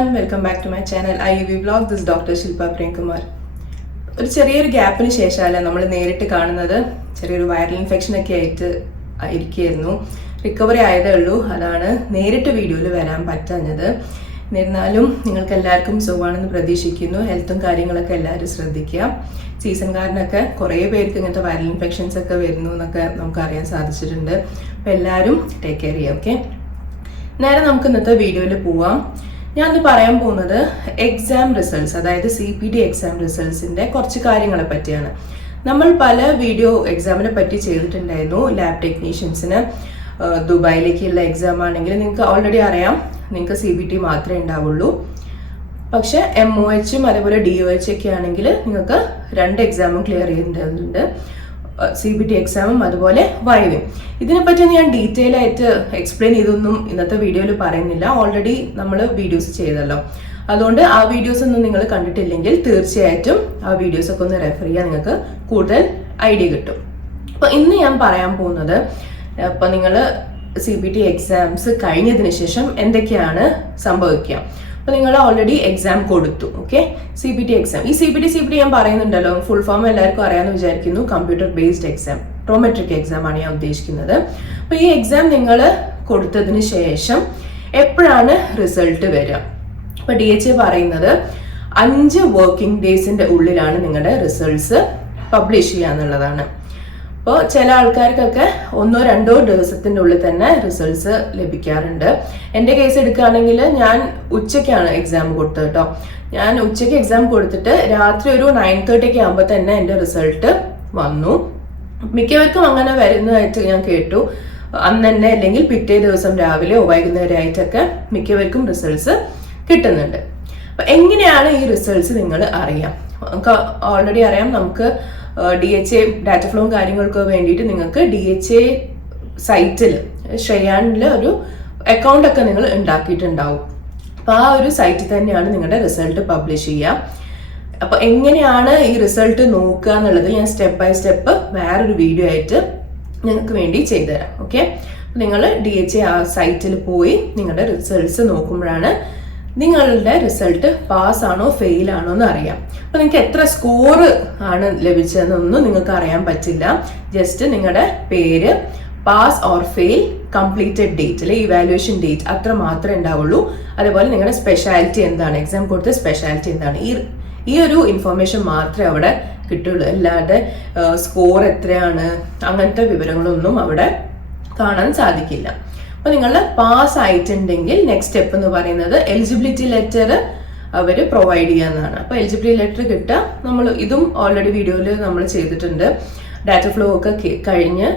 everyone, welcome back to my channel IUV Vlog. This is Dr. Shilpa Premkumar. ഒരു ചെറിയൊരു ഗ്യാപ്പിന് ശേഷമല്ല നമ്മൾ നേരിട്ട് കാണുന്നത്. ചെറിയൊരു വൈറൽ ഇൻഫെക്ഷൻ ഒക്കെ ആയിട്ട് ഇരിക്കുകയായിരുന്നു. റിക്കവറി ആയതേ ഉള്ളൂ. അതാണ് നേരിട്ട് വീഡിയോയിൽ വരാൻ പറ്റാഞ്ഞത്. എന്നിരുന്നാലും നിങ്ങൾക്ക് എല്ലാവർക്കും സുഖമാണെന്ന് പ്രതീക്ഷിക്കുന്നു. ഹെൽത്തും കാര്യങ്ങളൊക്കെ എല്ലാവരും ശ്രദ്ധിക്കുക. സീസൺ കാരനൊക്കെ കുറേ പേർക്ക് ഇങ്ങനത്തെ വൈറൽ ഇൻഫെക്ഷൻസ് ഒക്കെ വരുന്നു എന്നൊക്കെ നമുക്ക് അറിയാൻ സാധിച്ചിട്ടുണ്ട്. അപ്പോൾ എല്ലാവരും ടേക്ക് കെയർ ചെയ്യുക. ഓക്കെ, നേരെ നമുക്ക് ഇന്നത്തെ വീഡിയോയിൽ പോവാം. ഞാനിന്ന് പറയാൻ പോകുന്നത് എക്സാം റിസൾട്ട്സ്, അതായത് CPT എക്സാം റിസൾട്ട്സിൻ്റെ കുറച്ച് കാര്യങ്ങളെ പറ്റിയാണ്. നമ്മൾ പല വീഡിയോ എക്സാമിനെ പറ്റി ചെയ്തിട്ടുണ്ടായിരുന്നു. ലാബ് ടെക്നീഷ്യൻസിന് ദുബായിലേക്കുള്ള എക്സാം ആണെങ്കിൽ നിങ്ങൾക്ക് ഓൾറെഡി അറിയാം, നിങ്ങൾക്ക് CPT മാത്രമേ ഉണ്ടാവുള്ളൂ. പക്ഷെ MOHും അതേപോലെ DOH ഒക്കെ ആണെങ്കിൽ നിങ്ങൾക്ക് 2 എക്സാമും ക്ലിയർ ചെയ്യേണ്ടതുണ്ട്. CPT എക്സാമും അതുപോലെ വൈവയും. ഇതിനെപ്പറ്റി ഞാൻ ഡീറ്റെയിൽ ആയിട്ട് എക്സ്പ്ലെയിൻ ചെയ്തൊന്നും ഇന്നത്തെ വീഡിയോയിൽ പറയുന്നില്ല. ഓൾറെഡി നമ്മൾ വീഡിയോസ് ചെയ്തല്ലോ. അതുകൊണ്ട് ആ വീഡിയോസ് ഒന്നും നിങ്ങൾ കണ്ടിട്ടില്ലെങ്കിൽ തീർച്ചയായിട്ടും ആ വീഡിയോസൊക്കെ ഒന്ന് റെഫർ ചെയ്യാൻ നിങ്ങൾക്ക് കൂടുതൽ ഐഡിയ കിട്ടും. അപ്പോൾ ഇന്ന് ഞാൻ പറയാൻ പോകുന്നത്, ഇപ്പോൾ നിങ്ങൾ CPT എക്സാംസ് കഴിഞ്ഞതിന് ശേഷം എന്തൊക്കെയാണ് സംഭവിക്കുക. അപ്പോൾ നിങ്ങൾ ഓൾറെഡി എക്സാം കൊടുത്തു. Okay, CPT exam. ഈ CPT ഞാൻ പറയുന്നുണ്ടല്ലോ, ഫുൾ ഫോം എല്ലാവർക്കും അറിയാമെന്ന് വിചാരിക്കുന്നു. കമ്പ്യൂട്ടർ ബേസ്ഡ് എക്സാം, ട്രോമെട്രിക് എക്സാം ആണ് ഞാൻ ഉദ്ദേശിക്കുന്നത്. അപ്പോൾ ഈ എക്സാം നിങ്ങൾ കൊടുത്തതിന് ശേഷം എപ്പോഴാണ് റിസൾട്ട് വരിക? അപ്പോൾ DHA പറയുന്നത് 5 വർക്കിംഗ് ഡേയ്സിന്റെ ഉള്ളിലാണ് നിങ്ങളുടെ റിസൾട്ട്സ് പബ്ലിഷ് ചെയ്യുക എന്നുള്ളതാണ്. അപ്പോൾ ചില ആൾക്കാർക്കൊക്കെ 1-2 ദിവസത്തിൻ്റെ ഉള്ളിൽ തന്നെ റിസൾട്ട്സ് ലഭിക്കാറുണ്ട്. എൻ്റെ കേസ് എടുക്കുകയാണെങ്കിൽ ഞാൻ ഉച്ചയ്ക്കാണ് എക്സാം കൊടുത്തത് കേട്ടോ. ഞാൻ ഉച്ചയ്ക്ക് എക്സാം കൊടുത്തിട്ട് രാത്രി ഒരു 9:30 ഒക്കെ ആകുമ്പോൾ തന്നെ എൻ്റെ റിസൾട്ട് വന്നു. മിക്കവർക്കും അങ്ങനെ വരുന്നതായിട്ട് ഞാൻ കേട്ടു. അന്ന് തന്നെ അല്ലെങ്കിൽ പിറ്റേ ദിവസം രാവിലെയോ വൈകുന്നേരമായിട്ടൊക്കെ മിക്കവർക്കും റിസൾട്ട്സ് കിട്ടുന്നുണ്ട്. അപ്പം എങ്ങനെയാണ് ഈ റിസൾട്ട്സ് നിങ്ങൾ അറിയാം? നമുക്ക് ഓൾറെഡി അറിയാം, നമുക്ക് DHA ഡാറ്റ ഫ്ലോയും കാര്യങ്ങൾക്കോ വേണ്ടിയിട്ട് നിങ്ങൾക്ക് DHA സൈറ്റിൽ ഷ്രയാനിൽ ഒരു അക്കൗണ്ട് ഒക്കെ നിങ്ങൾ ഉണ്ടാക്കിയിട്ടുണ്ടാവും. അപ്പോൾ ആ ഒരു സൈറ്റിൽ തന്നെയാണ് നിങ്ങളുടെ റിസൾട്ട് പബ്ലിഷ് ചെയ്യുക. അപ്പോൾ എങ്ങനെയാണ് ഈ റിസൾട്ട് നോക്കുക എന്നുള്ളത് ഞാൻ സ്റ്റെപ്പ് ബൈ സ്റ്റെപ്പ് വേറൊരു വീഡിയോ ആയിട്ട് നിങ്ങൾക്ക് വേണ്ടി ചെയ്തുതരാം. ഓക്കെ, നിങ്ങൾ DHA ആ സൈറ്റിൽ പോയി നിങ്ങളുടെ റിസൾട്ട്സ് നോക്കുമ്പോഴാണ് നിങ്ങളുടെ റിസൾട്ട് പാസ് ആണോ ഫെയിൽ ആണോ എന്ന് അറിയാം. അപ്പോൾ നിങ്ങൾക്ക് എത്ര സ്കോർ ആണ് ലഭിച്ചതെന്നൊന്നും നിങ്ങൾക്ക് അറിയാൻ പറ്റില്ല. ജസ്റ്റ് നിങ്ങളുടെ പേര്, pass or fail, completed date അല്ലെ ഇവാലുവേഷൻ ഡേറ്റ് അത്ര മാത്രമേ ഉണ്ടാവുള്ളൂ. അതേപോലെ നിങ്ങളുടെ സ്പെഷ്യാലിറ്റി എന്താണ്, എക്സാം കൊടുത്ത സ്പെഷ്യാലിറ്റി എന്താണ്, ഈ ഒരു ഇൻഫർമേഷൻ മാത്രമേ അവിടെ കിട്ടുള്ളൂ. അല്ലാതെ സ്കോർ എത്രയാണ് അങ്ങനത്തെ വിവരങ്ങളൊന്നും അവിടെ കാണാൻ സാധിക്കില്ല. അപ്പോൾ നിങ്ങൾ പാസ് ആയിട്ടുണ്ടെങ്കിൽ നെക്സ്റ്റ് സ്റ്റെപ്പ് എന്ന് പറയുന്നത് എലിജിബിലിറ്റി ലെറ്റർ അവർ പ്രൊവൈഡ് ചെയ്യാവുന്നതാണ്. അപ്പോൾ എലിജിബിലിറ്റി ലെറ്റർ കിട്ടുക, നമ്മൾ ഇതും ഓൾറെഡി വീഡിയോയിൽ നമ്മൾ ചെയ്തിട്ടുണ്ട്. ഡാറ്റ ഫ്ലോ ഒക്കെ കഴിഞ്ഞ്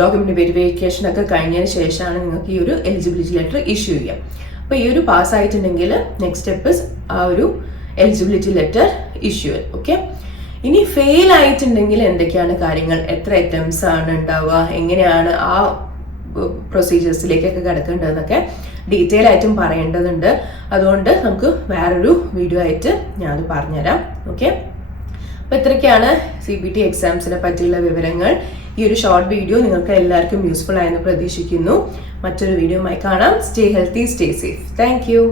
ഡോക്യുമെന്റ് വെരിഫിക്കേഷൻ ഒക്കെ കഴിഞ്ഞതിന് ശേഷമാണ് നിങ്ങൾക്ക് ഈ ഒരു എലിജിബിലിറ്റി ലെറ്റർ ഇഷ്യൂ ചെയ്യുക. അപ്പോൾ ഈ ഒരു പാസ് ആയിട്ടുണ്ടെങ്കിൽ നെക്സ്റ്റ് സ്റ്റെപ്പ് ആ ഒരു എലിജിബിലിറ്റി ലെറ്റർ ഇഷ്യൂ. ഓക്കെ, ഇനി ഫെയിൽ ആയിട്ടുണ്ടെങ്കിൽ എന്തൊക്കെയാണ് കാര്യങ്ങൾ, എത്ര അറ്റംപ്റ്റ്സ് ആണ് ഉണ്ടാവുക, എങ്ങനെയാണ് ആ പ്രൊസീജിയേഴ്സിലേക്കൊക്കെ കിടക്കേണ്ടതെന്നൊക്കെ ഡീറ്റെയിൽ ആയിട്ടും പറയേണ്ടതുണ്ട്. അതുകൊണ്ട് നമുക്ക് വേറൊരു വീഡിയോ ആയിട്ട് ഞാനത് പറഞ്ഞുതരാം. ഓക്കെ, അപ്പോൾ ഇത്രയൊക്കെയാണ് CPT എക്സാംസിനെ പറ്റിയുള്ള വിവരങ്ങൾ. ഈ ഒരു ഷോർട്ട് വീഡിയോ നിങ്ങൾക്ക് എല്ലാവർക്കും യൂസ്ഫുൾ ആയെന്ന് പ്രതീക്ഷിക്കുന്നു. മറ്റൊരു വീഡിയോയുമായി കാണാം. Stay healthy, stay safe. Thank you.